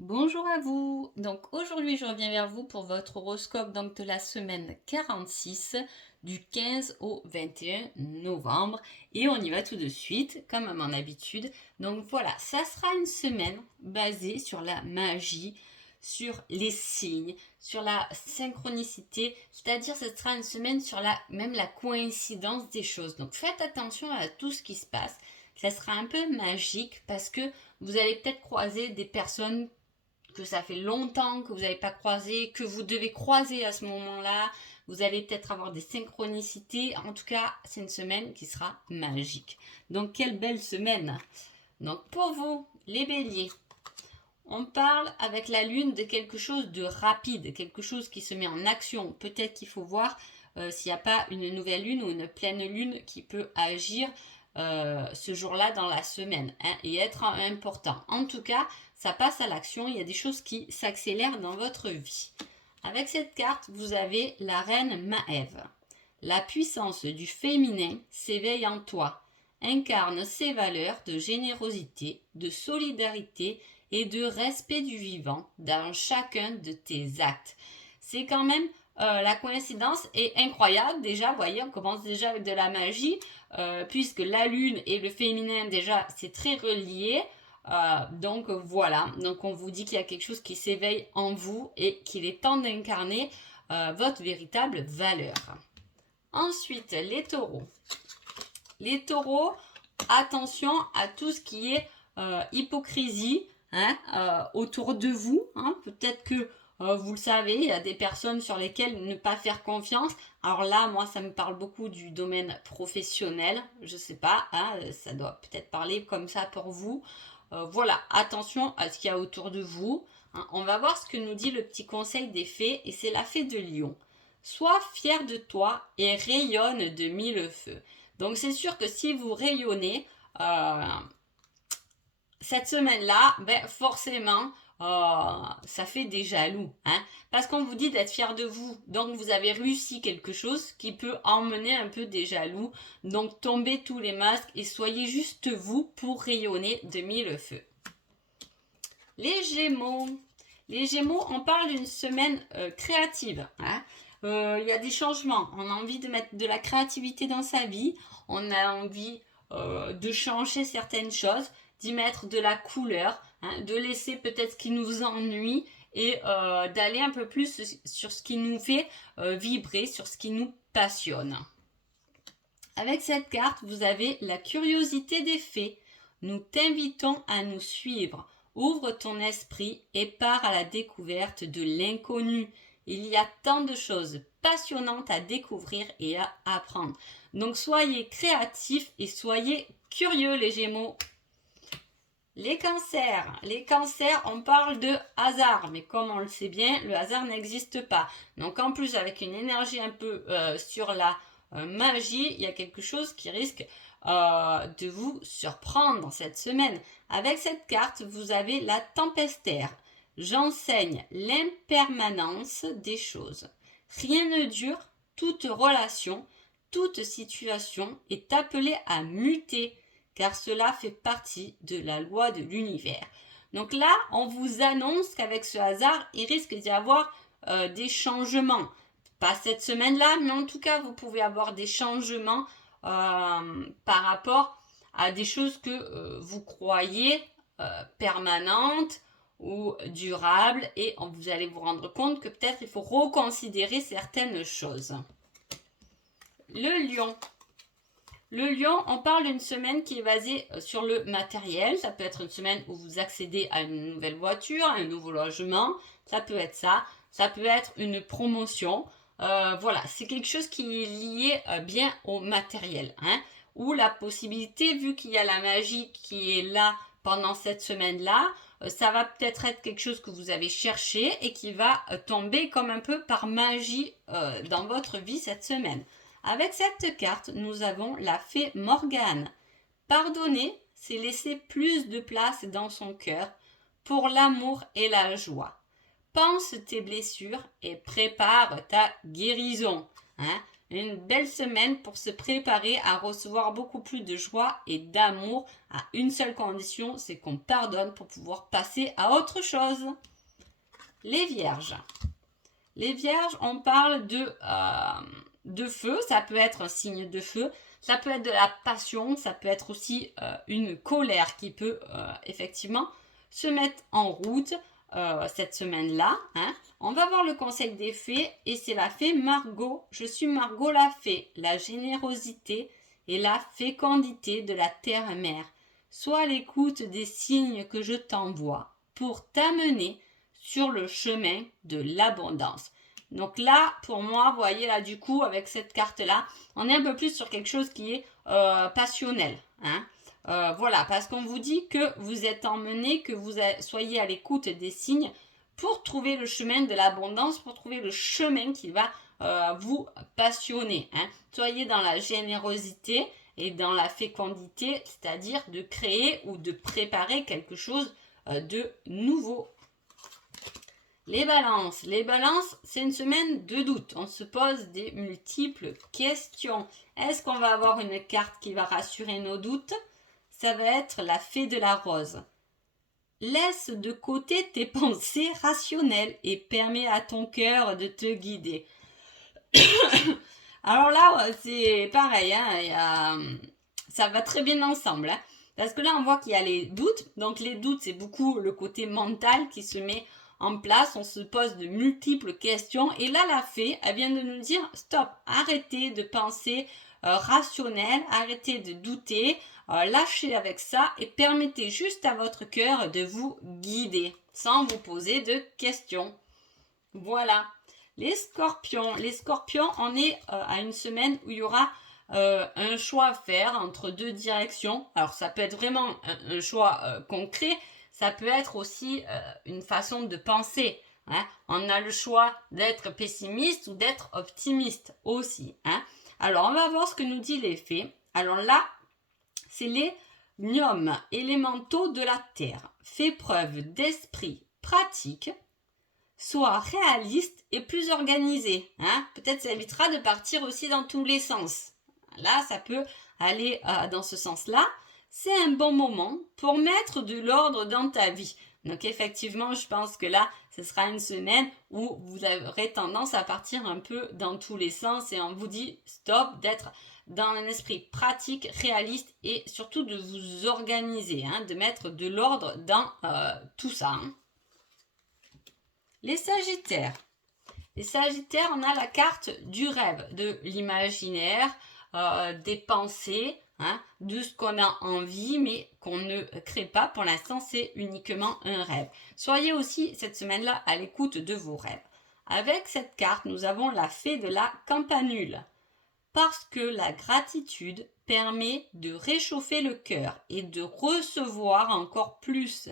Bonjour à vous. Donc aujourd'hui, je reviens vers vous pour votre horoscope de la semaine 46 du 15 au 21 novembre et on y va tout de suite comme à mon habitude. Donc voilà, ça sera une semaine basée sur la magie, sur les signes, sur la synchronicité, c'est-à-dire ce sera une semaine sur la coïncidence des choses. Donc faites attention à tout ce qui se passe. Ça sera un peu magique parce que vous allez peut-être croiser des personnes que ça fait longtemps que vous n'avez pas croisé, que vous devez croiser à ce moment-là. Vous allez peut-être avoir des synchronicités. En tout cas, c'est une semaine qui sera magique. Donc, quelle belle semaine. Donc, pour vous, les béliers, on parle avec la lune de quelque chose de rapide, quelque chose qui se met en action. Peut-être qu'il faut voir s'il n'y a pas une nouvelle lune ou une pleine lune qui peut agir ce jour-là dans la semaine et être important. En tout cas, ça passe à l'action. Il y a des choses qui s'accélèrent dans votre vie. Avec cette carte, vous avez la reine Maève. La puissance du féminin s'éveille en toi, incarne ses valeurs de générosité, de solidarité et de respect du vivant dans chacun de tes actes. C'est quand même la coïncidence est incroyable. Déjà, vous voyez, on commence déjà avec de la magie, puisque la lune et le féminin, déjà, c'est très relié. Donc voilà, donc on vous dit qu'il y a quelque chose qui s'éveille en vous et qu'il est temps d'incarner votre véritable valeur. Ensuite, les taureaux. Les taureaux, attention à tout ce qui est hypocrisie autour de vous. Peut-être que vous le savez, il y a des personnes sur lesquelles ne pas faire confiance. Alors là, moi, ça me parle beaucoup du domaine professionnel. Je sais pas, ça doit peut-être parler comme ça pour vous. Voilà, attention à ce qu'il y a autour de vous. On va voir ce que nous dit le petit conseil des fées et c'est la fée de Lion. Sois fier de toi et rayonne de mille feux. Donc c'est sûr que si vous rayonnez cette semaine-là, forcément, ça fait des jaloux. Parce qu'on vous dit d'être fier de vous. Donc vous avez réussi quelque chose qui peut emmener un peu des jaloux. Donc tombez tous les masques et soyez juste vous pour rayonner de mille feux. Les Gémeaux. Les Gémeaux, on parle d'une semaine créative. Il y a des changements. On a envie de mettre de la créativité dans sa vie. On a envie de changer certaines choses, d'y mettre de la couleur, de laisser peut-être ce qui nous ennuie et d'aller un peu plus sur ce qui nous fait vibrer, sur ce qui nous passionne. Avec cette carte, vous avez la curiosité des fées. Nous t'invitons à nous suivre. Ouvre ton esprit et pars à la découverte de l'inconnu. Il y a tant de choses passionnantes à découvrir et à apprendre. Donc soyez créatifs et soyez curieux les Gémeaux. Les cancers, on parle de hasard, mais comme on le sait bien, le hasard n'existe pas. Donc en plus avec une énergie un peu sur la magie, il y a quelque chose qui risque de vous surprendre cette semaine. Avec cette carte, vous avez la tempestaire. J'enseigne l'impermanence des choses. Rien ne dure, toute relation, toute situation est appelée à muter, car cela fait partie de la loi de l'univers. Donc là, on vous annonce qu'avec ce hasard, il risque d'y avoir des changements. Pas cette semaine-là, mais en tout cas, vous pouvez avoir des changements par rapport à des choses que vous croyez permanentes ou durables et vous allez vous rendre compte que peut-être il faut reconsidérer certaines choses. Le lion. Le lion, on parle d'une semaine qui est basée sur le matériel. Ça peut être une semaine où vous accédez à une nouvelle voiture, à un nouveau logement. Ça peut être ça. Ça peut être une promotion. Voilà, c'est quelque chose qui est lié bien au matériel. Ou la possibilité, vu qu'il y a la magie qui est là pendant cette semaine-là, ça va peut-être être quelque chose que vous avez cherché et qui va tomber comme un peu par magie dans votre vie cette semaine. Avec cette carte, nous avons la fée Morgane. Pardonner, c'est laisser plus de place dans son cœur pour l'amour et la joie. Pense tes blessures et prépare ta guérison. une belle semaine pour se préparer à recevoir beaucoup plus de joie et d'amour à une seule condition, c'est qu'on pardonne pour pouvoir passer à autre chose. Les vierges. Les vierges, on parle de feu, ça peut être un signe de feu, ça peut être de la passion, ça peut être aussi une colère qui peut effectivement se mettre en route cette semaine-là. Hein. On va voir le conseil des fées et c'est la fée Margot. Je suis Margot la fée, la générosité et la fécondité de la terre-mère. Sois à l'écoute des signes que je t'envoie pour t'amener sur le chemin de l'abondance. Donc là, pour moi, vous voyez là du coup, avec cette carte-là, on est un peu plus sur quelque chose qui est passionnel. Hein. Voilà, parce qu'on vous dit que vous êtes emmené, que vous soyez à l'écoute des signes pour trouver le chemin de l'abondance, pour trouver le chemin qui va vous passionner. Hein. Soyez dans la générosité et dans la fécondité, c'est-à-dire de créer ou de préparer quelque chose de nouveau. Les balances, c'est une semaine de doute. On se pose des multiples questions. Est-ce qu'on va avoir une carte qui va rassurer nos doutes? Ça va être la fée de la rose. Laisse de côté tes pensées rationnelles et permets à ton cœur de te guider. Alors là, c'est pareil, hein, ça va très bien ensemble. Hein, parce que là, on voit qu'il y a les doutes. Donc les doutes, c'est beaucoup le côté mental qui se met en place, on se pose de multiples questions et là la fée, elle vient de nous dire stop, arrêtez de penser rationnel, arrêtez de douter, lâchez avec ça et permettez juste à votre cœur de vous guider sans vous poser de questions. Voilà. Les scorpions, on est à une semaine où il y aura un choix à faire entre deux directions. Alors ça peut être vraiment un choix concret, ça peut être aussi une façon de penser. Hein. On a le choix d'être pessimiste ou d'être optimiste aussi. Hein. Alors, on va voir ce que nous dit les fées. Alors là, c'est les gnomes élémentaux de la terre. Fais preuve d'esprit pratique, sois réaliste et plus organisé. Hein. Peut-être ça évitera de partir aussi dans tous les sens. Là, ça peut aller dans ce sens-là. C'est un bon moment pour mettre de l'ordre dans ta vie. Donc effectivement, je pense que là, ce sera une semaine où vous aurez tendance à partir un peu dans tous les sens et on vous dit stop, d'être dans un esprit pratique, réaliste et surtout de vous organiser, hein, de mettre de l'ordre dans tout ça. Hein. Les Sagittaires. Les Sagittaires, on a la carte du rêve, de l'imaginaire, des pensées, hein, de ce qu'on a envie mais qu'on ne crée pas. Pour l'instant, c'est uniquement un rêve. Soyez aussi cette semaine-là à l'écoute de vos rêves. Avec cette carte, nous avons la fée de la campanule. Parce que la gratitude permet de réchauffer le cœur et de recevoir encore plus.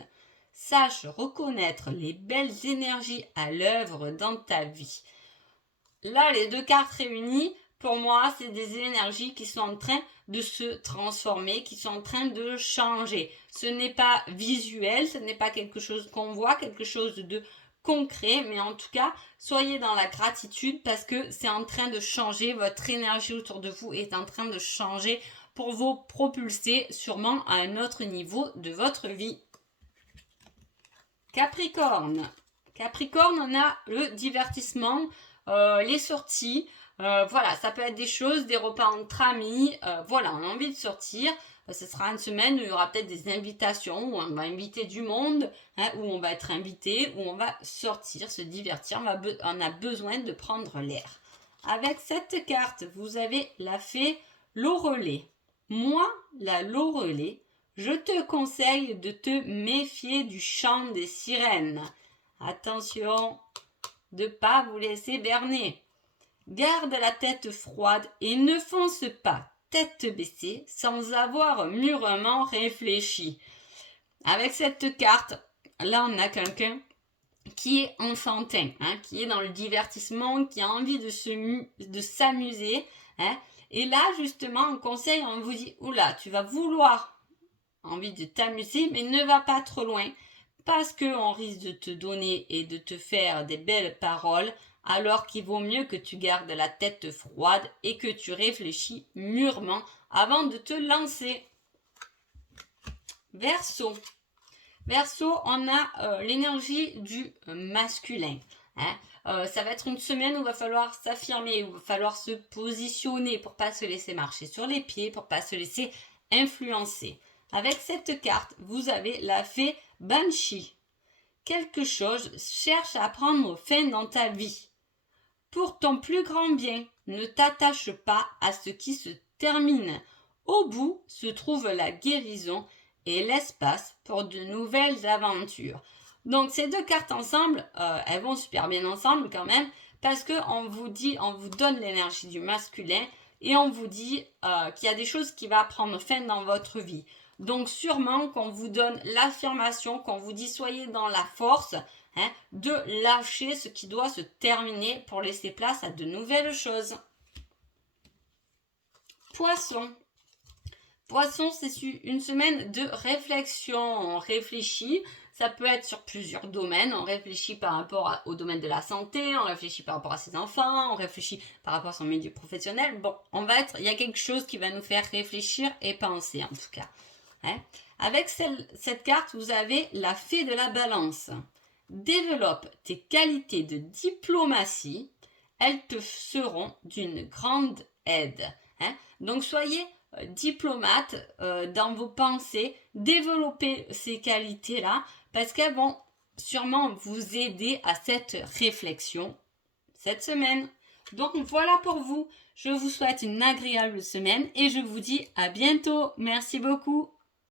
Sache reconnaître les belles énergies à l'œuvre dans ta vie. Là, les deux cartes réunies, pour moi, c'est des énergies qui sont en train de se transformer, qui sont en train de changer. Ce n'est pas visuel, ce n'est pas quelque chose qu'on voit, quelque chose de concret, mais en tout cas, soyez dans la gratitude parce que c'est en train de changer, votre énergie autour de vous est en train de changer pour vous propulser sûrement à un autre niveau de votre vie. Capricorne. Capricorne, on a le divertissement, les sorties, voilà, ça peut être des choses, des repas entre amis, voilà, on a envie de sortir, ce sera une semaine où il y aura peut-être des invitations, où on va inviter du monde, hein, où on va être invité, où on va sortir, se divertir, on a besoin de prendre l'air. Avec cette carte, vous avez la fée Loreley. Moi, la Loreley, je te conseille de te méfier du chant des sirènes. Attention de ne pas vous laisser berner. Garde la tête froide et ne fonce pas tête baissée sans avoir mûrement réfléchi. Avec cette carte, là on a quelqu'un qui est enfantin, hein, qui est dans le divertissement, qui a envie de s'amuser. Hein, et là justement, en conseil, on vous dit, oula, tu vas vouloir envie de t'amuser, mais ne va pas trop loin parce qu'on risque de te donner et de te faire des belles paroles alors qu'il vaut mieux que tu gardes la tête froide et que tu réfléchis mûrement avant de te lancer. Verseau. Verseau, on a l'énergie du masculin. Ça va être une semaine où il va falloir s'affirmer, où il va falloir se positionner pour pas se laisser marcher sur les pieds, pour pas se laisser influencer. Avec cette carte, vous avez la fée Banshee. Quelque chose cherche à prendre fin dans ta vie. Pour ton plus grand bien, ne t'attache pas à ce qui se termine. Au bout se trouve la guérison et l'espace pour de nouvelles aventures. Donc ces deux cartes ensemble, elles vont super bien ensemble quand même, parce qu'on vous dit, on vous donne l'énergie du masculin et on vous dit qu'il y a des choses qui vont prendre fin dans votre vie. Donc sûrement qu'on vous donne l'affirmation, qu'on vous dit soyez dans la force, de lâcher ce qui doit se terminer pour laisser place à de nouvelles choses. Poisson. Poisson, c'est une semaine de réflexion. On réfléchit, ça peut être sur plusieurs domaines. On réfléchit par rapport au domaine de la santé, on réfléchit par rapport à ses enfants, on réfléchit par rapport à son milieu professionnel. Bon, il y a quelque chose qui va nous faire réfléchir et penser en tout cas. Avec cette carte, vous avez la fée de la balance. Développe tes qualités de diplomatie, elles te seront d'une grande aide. Donc soyez diplomate dans vos pensées, développez ces qualités-là parce qu'elles vont sûrement vous aider à cette réflexion cette semaine. Donc voilà pour vous. Je vous souhaite une agréable semaine et je vous dis à bientôt. Merci beaucoup.